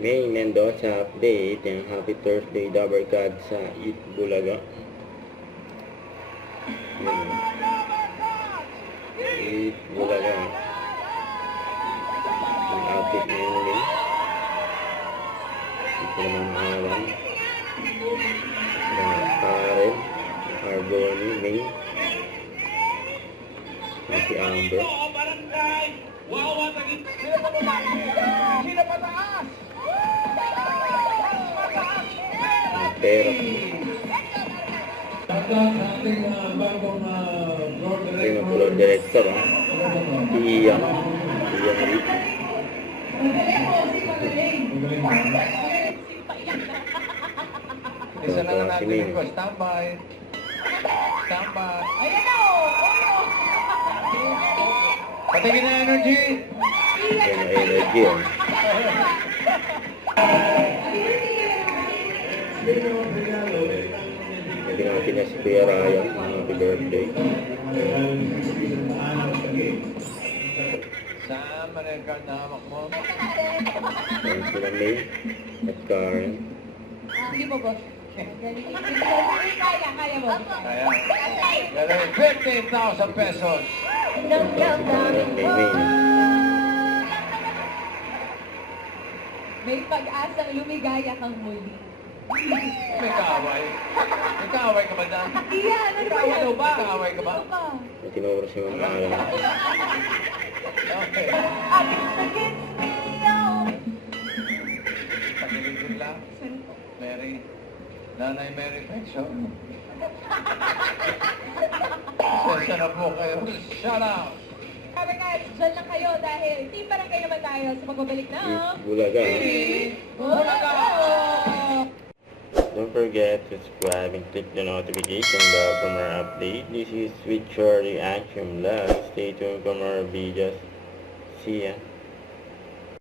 May Mendoza update and happy Thursday Dabber God sa Eat Bulaga. Eat Bulaga. Ang update ngayon ulit. Ito naman Alan. Karen. Arboni. May. Si Amber. Pero may mag-floor director Iyan Rick. Isa lang ang natin ko, standby. Ayan na o! Patingin na energy. Yan ang energy Hindi natin na si Kuya Ryan. Happy birthday. Saan managkar na hamak mo? Yan sila May at Karen. Hindi mo ba? Kaya mo. Kaya. Galawin 15,000 pesos. Karen kay May. May pag-asang lumigaya kang muli. May kaaway. May kaaway ka ba dyan? Iyan, ano ba yan? May kaaway ka ba? Ano ka? May tinuro si Mama Alan. Okay. Ating sakit niyaw. Pakiligid lang. Mary. Nanay Mary Pension. Sensya na po kayo. Shout out. Sabi guys, dyan lang kayo dahil team barangay naman tayo sa pagbabalik na. Eat Bulaga. Bulaga! Don't forget to subscribe and click the notification bell for more update. This is Sweet Short Reaction Vlog. Stay tuned for more videos. See ya.